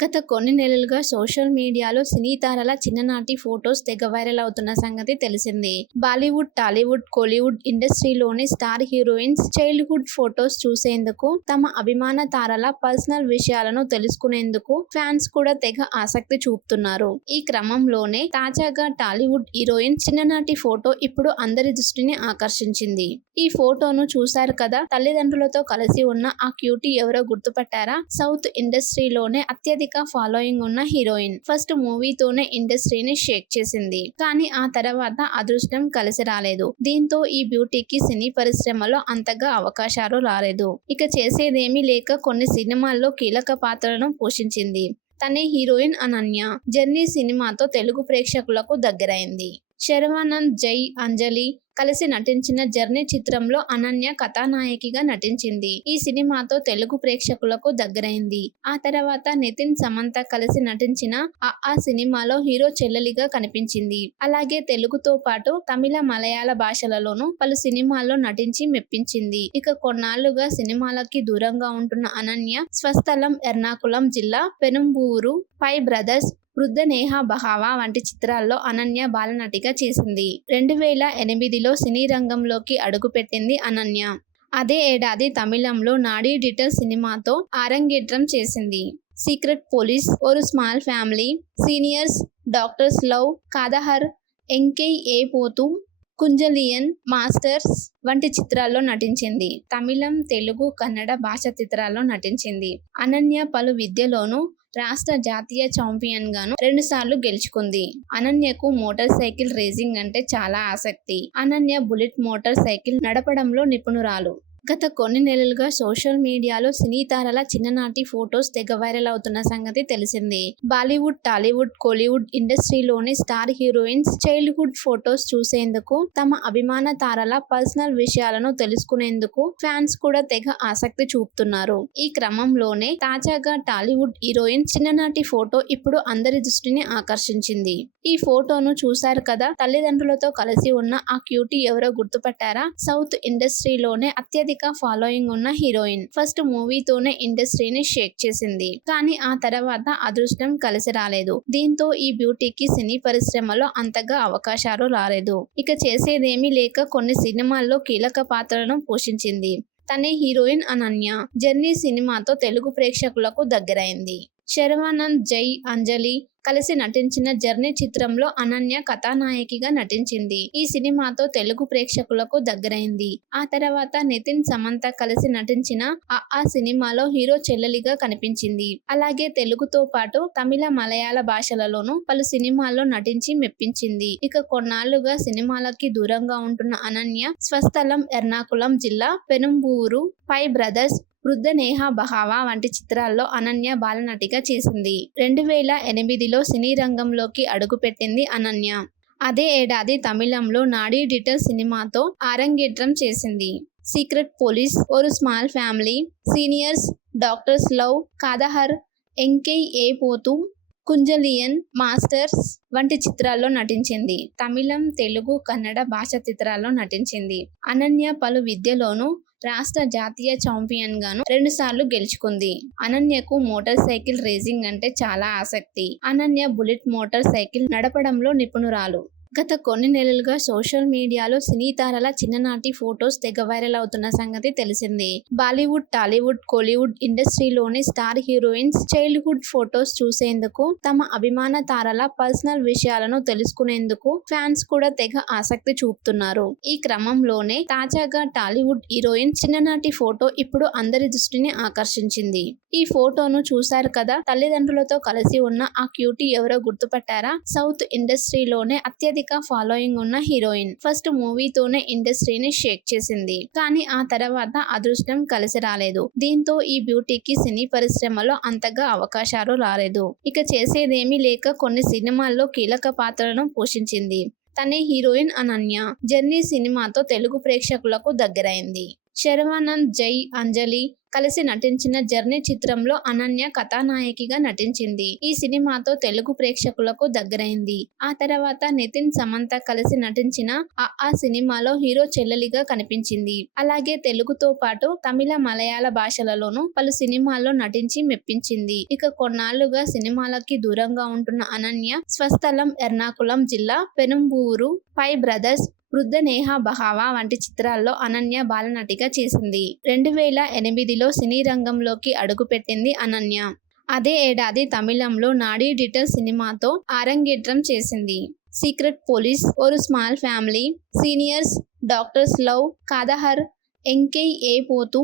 గత కొన్ని నెలలుగా సోషల్ మీడియాలో సినీ తారల చిన్ననాటి ఫోటోస్ తెగ వైరల్ అవుతున్న సంగతి తెలిసిందే. బాలీవుడ్, టాలీవుడ్, కోలీవుడ్ ఇండస్ట్రీలోని స్టార్ హీరోయిన్స్ చైల్డ్హుడ్ ఫోటోస్ చూసేందుకు, తమ అభిమాన తారల పర్సనల్ విషయాలను తెలుసుకునేందుకు ఫ్యాన్స్ కూడా తెగ ఆసక్తి చూపుతున్నారు. ఈ క్రమంలోనే తాజాగా టాలీవుడ్ హీరోయిన్ చిన్ననాటి ఫోటో ఇప్పుడు అందరి దృష్టిని ఆకర్షించింది. ఈ ఫోటోను చూశారు కదా. తల్లిదండ్రులతో కలిసి ఉన్న ఆ క్యూటీ ఎవరో గుర్తుపట్టారా? సౌత్ ఇండస్ట్రీలోనే అత్యధిక ఫాలోయింగ్ ఉన్న హీరోయిన్. ఫస్ట్ మూవీతోనే ఇండస్ట్రీని షేక్ చేసింది. కానీ ఆ తర్వాత అదృష్టం కలిసి రాలేదు. దీంతో ఈ బ్యూటీకి సినీ పరిశ్రమలో అంతగా అవకాశాలు రాలేదు. ఇక చేసేదేమీ లేక కొన్ని సినిమాల్లో కీలక పాత్రలను పోషించింది. తనే హీరోయిన్ అనన్య. జర్నీ సినిమాతో తెలుగు ప్రేక్షకులకు దగ్గరైంది. శర్వానంద్, జై, అంజలి కలిసి నటించిన జర్నీ చిత్రంలో అనన్య కథానాయకిగా నటించింది. ఈ సినిమాతో తెలుగు ప్రేక్షకులకు దగ్గరైంది. ఆ తర్వాత నితిన్, సమంత కలిసి నటించిన ఆ సినిమాలో హీరో చెల్లెలిగా కనిపించింది. అలాగే తెలుగుతో పాటు తమిళ, మలయాళ భాషలలోనూ పలు సినిమాల్లో నటించి మెప్పించింది. ఇక కొన్నాళ్లుగా సినిమాలకి దూరంగా ఉంటున్న అనన్య స్వస్థలం ఎర్నాకుళం జిల్లా పెనుంబూరు, 5 బ్రదర్స్, వృద్ధ నేహ బహావా వంటి చిత్రాల్లో అనన్య బాలనటిగా చేసింది. 2008లో సినీ రంగంలోకి అడుగుపెట్టింది అనన్య. అదే ఏడాది తమిళంలో నాడీ డిటర్ సినిమాతో ఆరంగేట్రం చేసింది. Secret police, Oru small family, seniors, doctors love, కాదహర్, ఎంకై ఏ పోతు, కుంజలియన్, మాస్టర్స్ వంటి చిత్రాల్లో నటించింది. తమిళం, తెలుగు, కన్నడ భాష చిత్రాల్లో నటించింది. అనన్య పలు విద్యలోనూ రాష్ట్ర, జాతీయ ఛాంపియన్గాను 2 సార్లు గెలుచుకుంది. అనన్యకు మోటార్ సైకిల్ రేసింగ్ అంటే చాలా ఆసక్తి. అనన్య బుల్లెట్ మోటార్ సైకిల్ నడపడంలో నిపుణురాలు. గత కొన్ని నెలలుగా సోషల్ మీడియాలో సినీ తారల చిన్ననాటి ఫోటోస్ తెగ వైరల్ అవుతున్న సంగతి తెలిసిందే. బాలీవుడ్, టాలీవుడ్, కోలీవుడ్ ఇండస్ట్రీలోని స్టార్ హీరోయిన్స్ చైల్డ్హుడ్ ఫోటోస్ చూసేందుకు, తమ అభిమాన తారల పర్సనల్ విషయాలను తెలుసుకునేందుకు ఫ్యాన్స్ కూడా తెగ ఆసక్తి చూపుతున్నారు. ఈ క్రమంలోనే తాజాగా టాలీవుడ్ హీరోయిన్ చిన్ననాటి ఫోటో ఇప్పుడు అందరి దృష్టిని ఆకర్షించింది. ఈ ఫోటోను చూశారు కదా. తల్లిదండ్రులతో కలిసి ఉన్న ఆ క్యూటీ ఎవరో గుర్తుపట్టారా? సౌత్ ఇండస్ట్రీలోనే అత్యధిక ఫాలోయింగ్ ఉన్న హీరోయిన్. ఫస్ట్ మూవీతోనే ఇండస్ట్రీని షేక్ చేసింది. కానీ ఆ తర్వాత అదృష్టం కలిసి రాలేదు. దీంతో ఈ బ్యూటీకి సినీ పరిశ్రమలో అంతగా అవకాశాలు రాలేదు. ఇక చేసేదేమీ లేక కొన్ని సినిమాల్లో కీలక పాత్రలను పోషించింది. తనే హీరోయిన్ అనన్య. జర్నీ సినిమాతో తెలుగు ప్రేక్షకులకు దగ్గరైంది. శర్వానంద్, జై, అంజలి కలిసి నటించిన జర్నీ చిత్రంలో అనన్య కథానాయకిగా నటించింది. ఈ సినిమాతో తెలుగు ప్రేక్షకులకు దగ్గరైంది. ఆ తర్వాత నితిన్, సమంత కలిసి నటించిన ఆ సినిమాలో హీరో చెల్లెలిగా కనిపించింది. అలాగే తెలుగుతో పాటు తమిళ, మలయాళ భాషలలోనూ పలు సినిమాల్లో నటించి మెప్పించింది. ఇక కొన్నాళ్లుగా సినిమాలకి దూరంగా ఉంటున్న అనన్య స్వస్థలం ఎర్నాకుళం జిల్లా పెనుంబూరు, 5 బ్రదర్స్, వృద్ధ నేహ బహావా వంటి చిత్రాల్లో అనన్య బాలనటిగా చేసింది. 2008లో సినీ రంగంలోకి అడుగుపెట్టింది అనన్య. అదే ఏడాది తమిళంలో నాడీ డిటర్ సినిమాతో ఆరంగేట్రం చేసింది. Secret police, Oru small family, seniors, doctors love, కాదహర్, ఎంకై ఏ పోతు, కుంజలియన్, మాస్టర్స్ వంటి చిత్రాల్లో నటించింది. తమిళం, తెలుగు, కన్నడ భాష చిత్రాల్లో నటించింది. అనన్య పలు విద్యలోనూ రాష్ట్ర, జాతీయ ఛాంపియన్గాను 2 సార్లు గెలుచుకుంది. అనన్యకు మోటార్ సైకిల్ రేసింగ్ అంటే చాలా ఆసక్తి. అనన్య బుల్లెట్ మోటార్ సైకిల్ నడపడంలో నిపుణురాలు. గత కొన్ని నెలలుగా సోషల్ మీడియాలో సినీ తారల చిన్ననాటి ఫోటోస్ తెగ వైరల్ అవుతున్న సంగతి తెలిసిందే. బాలీవుడ్, టాలీవుడ్, కోలీవుడ్ ఇండస్ట్రీలోని స్టార్ హీరోయిన్స్ చైల్డ్హుడ్ ఫోటోస్ చూసేందుకు, తమ అభిమాన తారల పర్సనల్ విషయాలను తెలుసుకునేందుకు ఫ్యాన్స్ కూడా తెగ ఆసక్తి చూపుతున్నారు. ఈ క్రమంలోనే తాజాగా టాలీవుడ్ హీరోయిన్ చిన్ననాటి ఫోటో ఇప్పుడు అందరి దృష్టిని ఆకర్షించింది. ఈ ఫోటోను చూశారు కదా. తల్లిదండ్రులతో కలిసి ఉన్న ఆ క్యూటీ ఎవరో గుర్తుపట్టారా? సౌత్ ఇండస్ట్రీలోనే అత్యధిక ఫాలోయింగ్ ఉన్న హీరోయిన్. ఫస్ట్ మూవీతోనే ఇండస్ట్రీని షేక్ చేసింది. కానీ ఆ తర్వాత అదృష్టం కలిసి రాలేదు. దీంతో ఈ బ్యూటీకి సినీ పరిశ్రమలో అంతగా అవకాశాలు రాలేదు. ఇక చేసేదేమీ లేక కొన్ని సినిమాల్లో కీలక పాత్రలను పోషించింది. తనే హీరోయిన్ అనన్య. జర్నీ సినిమాతో తెలుగు ప్రేక్షకులకు దగ్గరైంది. శర్వానంద్, జై, అంజలి కలిసి నటించిన జర్నీ చిత్రంలో అనన్య కథానాయకిగా నటించింది. ఈ సినిమాతో తెలుగు ప్రేక్షకులకు దగ్గరైంది. ఆ తర్వాత నితిన్, సమంత కలిసి నటించిన ఆ సినిమాలో హీరో చెల్లెలిగా కనిపించింది. అలాగే తెలుగుతో పాటు తమిళ, మలయాళ భాషలలోనూ పలు సినిమాల్లో నటించి మెప్పించింది. ఇక కొన్నాళ్లుగా సినిమాలకి దూరంగా ఉంటున్న అనన్య స్వస్థలం ఎర్నాకుళం జిల్లా పెనుంబూరు, 5 బ్రదర్స్, వృద్ధ నేహ బహావా వంటి చిత్రాల్లో అనన్య బాలనటిగా చేసింది. 2008లో సినీ రంగంలోకి అడుగుపెట్టింది అనన్య. అదే ఏడాది తమిళంలో నాడి డిటర్ సినిమాతో అరంగేట్రం చేసింది. Secret police, Oru small family, seniors, doctors love, కాదహర్, ఎంకై ఏ పోతు,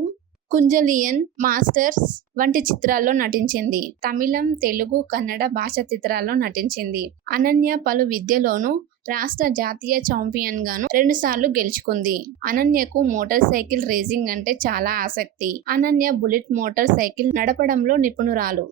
కుంజలియన్ మాస్టర్స్ వంటి చిత్రాల్లో నటించింది. తమిళం, తెలుగు, కన్నడ భాష చిత్రాల్లో నటించింది. అనన్య పలు విద్యలోనూ రాష్ట్ర, జాతీయ ఛాంపియన్గాను 2 సార్లు గెలుచుకుంది. అనన్యకు మోటార్ సైకిల్ రేసింగ్ అంటే చాలా ఆసక్తి. అనన్య బుల్లెట్ మోటార్ సైకిల్ నడపడంలో నిపుణురాలు.